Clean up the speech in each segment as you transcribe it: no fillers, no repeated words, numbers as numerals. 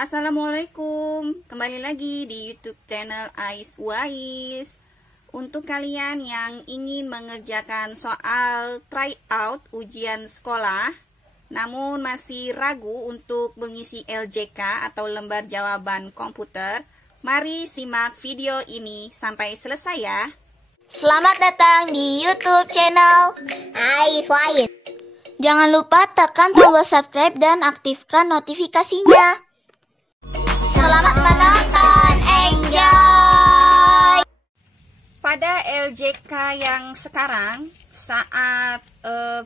Assalamualaikum, kembali lagi di YouTube channel Ais Wais. Untuk kalian yang ingin mengerjakan soal tryout ujian sekolah, namun masih ragu untuk mengisi LJK atau lembar jawaban komputer, mari simak video ini sampai selesai ya. Selamat datang di YouTube channel Ais Wais. Jangan lupa tekan tombol subscribe dan aktifkan notifikasinya. Selamat menonton, enjoy! Pada LJK yang sekarang, saat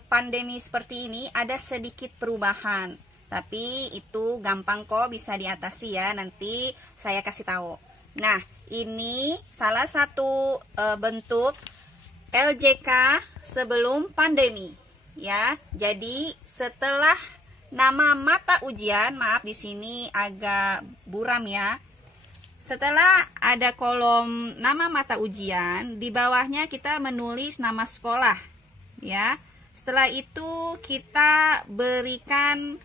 pandemi seperti ini, ada sedikit perubahan. Tapi itu gampang kok, bisa diatasi ya, nanti saya kasih tahu. Nah, ini salah satu bentuk LJK sebelum pandemi ya. Jadi setelah nama mata ujian, maaf di sini agak buram ya. Setelah ada kolom nama mata ujian, di bawahnya kita menulis nama sekolah ya. Setelah itu kita berikan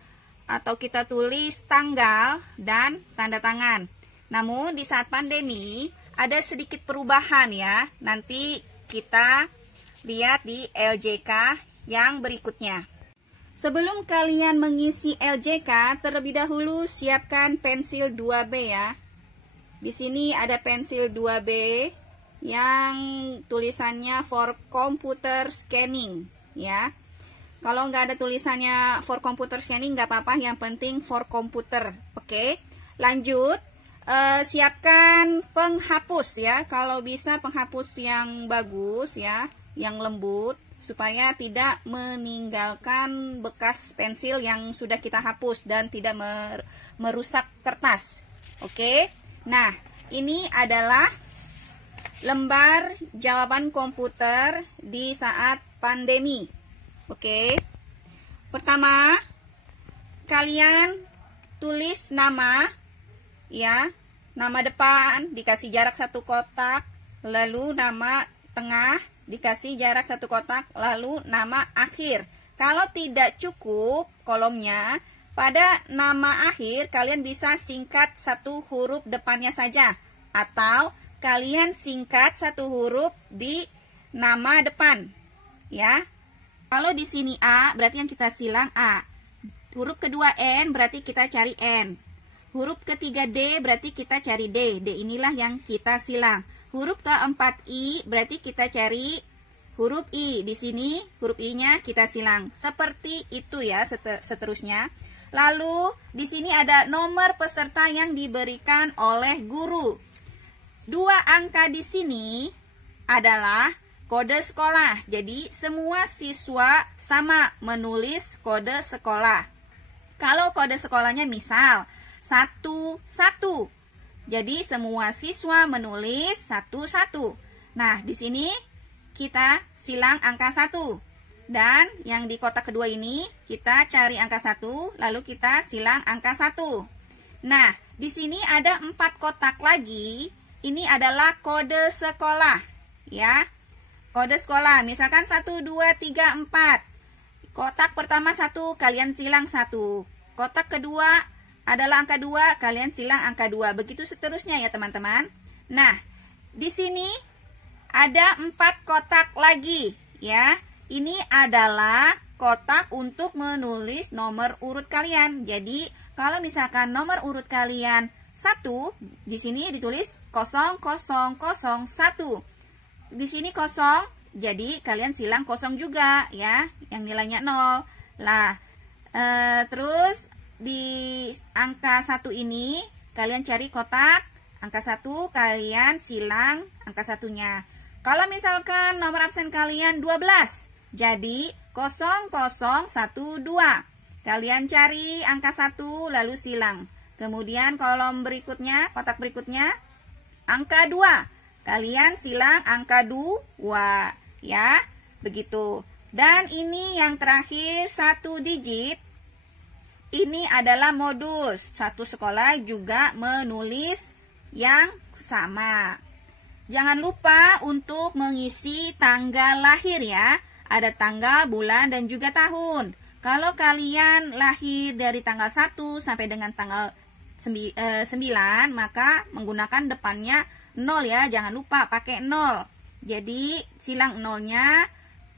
atau kita tulis tanggal dan tanda tangan. Namun di saat pandemi ada sedikit perubahan ya. Nanti kita lihat di LJK yang berikutnya. Sebelum kalian mengisi LJK, terlebih dahulu siapkan pensil 2B ya. Di sini ada pensil 2B yang tulisannya for computer scanning ya. Kalau nggak ada tulisannya for computer scanning nggak apa-apa, yang penting for computer. Oke, lanjut. Siapkan penghapus ya. Kalau bisa penghapus yang bagus ya, yang lembut, supaya tidak meninggalkan bekas pensil yang sudah kita hapus dan tidak merusak kertas. Oke. Nah, ini adalah lembar jawaban komputer di saat pandemi. Oke. Pertama, kalian tulis nama ya. Nama depan dikasih jarak 1 kotak, lalu nama tengah dikasih jarak 1 kotak, lalu nama akhir. Kalau tidak cukup kolomnya, pada nama akhir kalian bisa singkat 1 huruf depannya saja, atau kalian singkat 1 huruf di nama depan ya. Kalau di sini A berarti yang kita silang A, huruf kedua N berarti kita cari N, huruf ketiga D berarti kita cari D. D inilah yang kita silang. Huruf keempat I berarti kita cari huruf I. Di sini huruf I-nya kita silang. Seperti itu ya seterusnya. Lalu di sini ada nomor peserta yang diberikan oleh guru. 2 angka di sini adalah kode sekolah. Jadi semua siswa sama menulis kode sekolah. Kalau kode sekolahnya misal 11, jadi semua siswa menulis 11. Nah, di sini kita silang angka 1. Dan yang di kotak kedua ini kita cari angka 1, lalu kita silang angka 1. Nah, di sini ada 4 kotak lagi. Ini adalah kode sekolah ya. Kode sekolah, misalkan 1, 2, 3, 4. Kotak pertama 1, kalian silang 1. Kotak kedua adalah angka 2, kalian silang angka 2. Begitu seterusnya ya teman-teman. Nah, di sini ada 4 kotak lagi ya. Ini adalah kotak untuk menulis nomor urut kalian. Jadi, kalau misalkan nomor urut kalian 1, di sini ditulis 0001. Di sini 0, jadi kalian silang 0 juga ya, yang nilainya 0. Lah, terus di angka 1 ini kalian cari kotak angka 1, kalian silang angka 1-nya. Kalau misalkan nomor absen kalian 12, jadi 0012. Kalian cari angka 1 lalu silang. Kemudian kolom berikutnya, kotak berikutnya angka 2. Kalian silang angka 2 ya. Begitu. Dan ini yang terakhir 1 digit. Ini adalah modus. Satu sekolah juga menulis yang sama. Jangan lupa untuk mengisi tanggal lahir ya. Ada tanggal, bulan, dan juga tahun. Kalau kalian lahir dari tanggal 1 sampai dengan tanggal 9, maka menggunakan depannya 0 ya, jangan lupa pakai 0. Jadi silang 0-nya,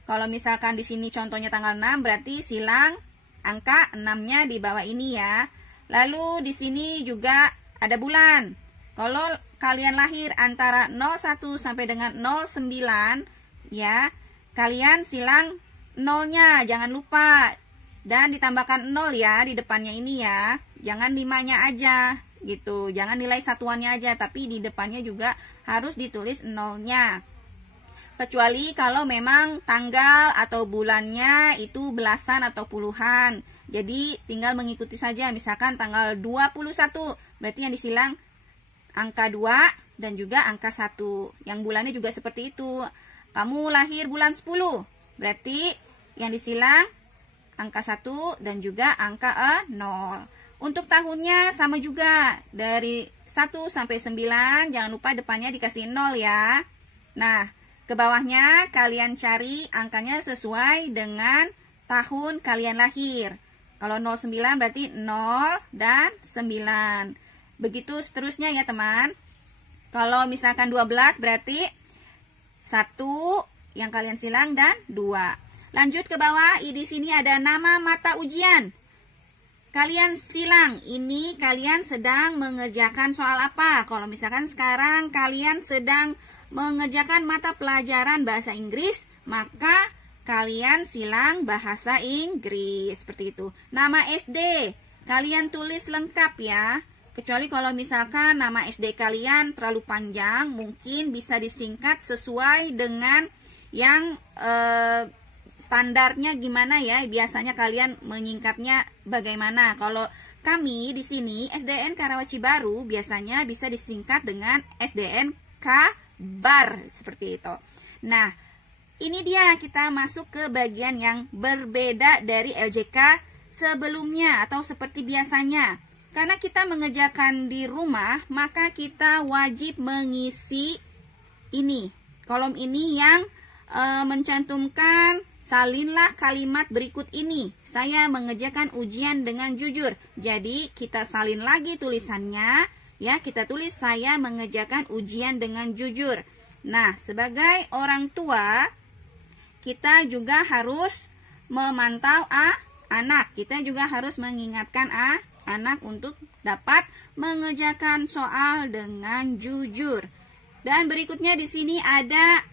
kalau misalkan di sini contohnya tanggal 6, berarti silang angka 6-nya di bawah ini ya. Lalu di sini juga ada bulan. Kalau kalian lahir antara 01 sampai dengan 09 ya, kalian silang 0-nya, jangan lupa. Dan ditambahkan 0 ya di depannya ini ya. Jangan 5-nya aja gitu. Jangan nilai satuannya aja, tapi di depannya juga harus ditulis 0-nya. Kecuali kalau memang tanggal atau bulannya itu belasan atau puluhan. Jadi tinggal mengikuti saja. Misalkan tanggal 21, berarti yang disilang angka 2 dan juga angka 1. Yang bulannya juga seperti itu. Kamu lahir bulan 10, berarti yang disilang angka 1 dan juga angka 0. Untuk tahunnya sama juga, dari 1 sampai 9, jangan lupa depannya dikasih 0 ya. Nah, ke bawahnya kalian cari angkanya sesuai dengan tahun kalian lahir. Kalau 09 berarti 0 dan 9. Begitu seterusnya ya teman. Kalau misalkan 12 berarti 1 yang kalian silang dan 2. Lanjut ke bawah, di sini ada nama mata ujian. Kalian silang, ini kalian sedang mengerjakan soal apa? Kalau misalkan sekarang kalian sedang mengerjakan mata pelajaran bahasa Inggris, maka kalian silang bahasa Inggris, seperti itu. Nama SD, kalian tulis lengkap ya. Kecuali kalau misalkan nama SD kalian terlalu panjang, mungkin bisa disingkat sesuai dengan yang standarnya gimana ya. Biasanya kalian menyingkatnya bagaimana. Kalau kami di sini SDN Karawaci Baru biasanya bisa disingkat dengan SDN Kabar, seperti itu. Nah, ini dia kita masuk ke bagian yang berbeda dari LJK sebelumnya atau seperti biasanya. Karena kita mengerjakan di rumah, maka kita wajib mengisi ini, kolom ini yang mencantumkan salinlah kalimat berikut ini. Saya mengerjakan ujian dengan jujur. Jadi kita salin lagi tulisannya ya, kita tulis saya mengerjakan ujian dengan jujur. Nah, sebagai orang tua kita juga harus memantau anak. Kita juga harus mengingatkan anak untuk dapat mengerjakan soal dengan jujur. Dan berikutnya di sini ada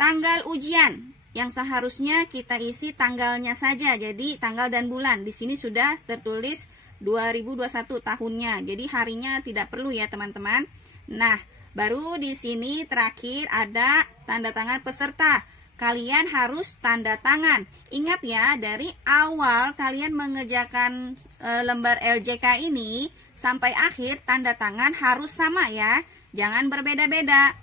tanggal ujian yang seharusnya kita isi tanggalnya saja. Jadi tanggal dan bulan di sini sudah tertulis 2021 tahunnya. Jadi harinya tidak perlu ya teman-teman. Nah, baru di sini terakhir ada tanda tangan peserta. Kalian harus tanda tangan. Ingat ya, dari awal kalian mengerjakan lembar LJK ini sampai akhir tanda tangan harus sama ya. Jangan berbeda-beda.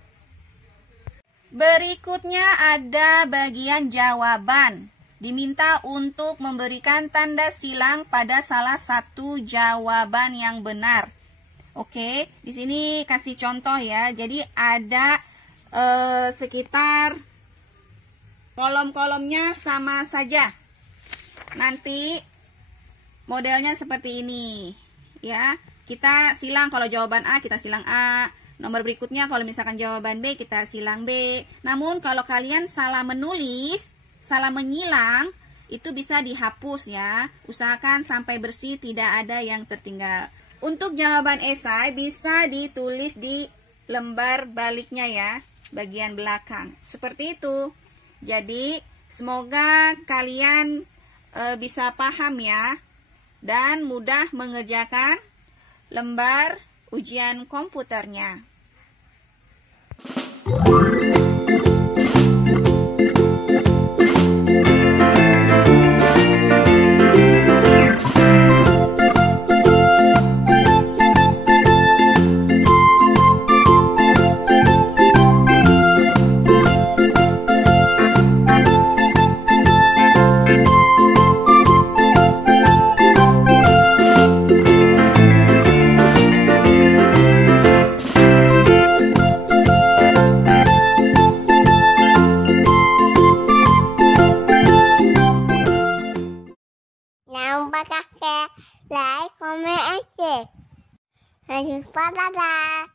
Berikutnya ada bagian jawaban. Diminta untuk memberikan tanda silang pada salah satu jawaban yang benar. Oke, di sini kasih contoh ya. Jadi ada sekitar kolom-kolomnya sama saja. Nanti modelnya seperti ini ya. Kita silang, kalau jawaban A kita silang A. Nomor berikutnya kalau misalkan jawaban B kita silang B. Namun kalau kalian salah menulis, salah menyilang, itu bisa dihapus ya. Usahakan sampai bersih, tidak ada yang tertinggal. Untuk jawaban esai bisa ditulis di lembar baliknya ya, bagian belakang. Seperti itu. Jadi semoga kalian bisa paham ya dan mudah mengerjakan lembar ujian komputernya. Sampai jumpa, dadah.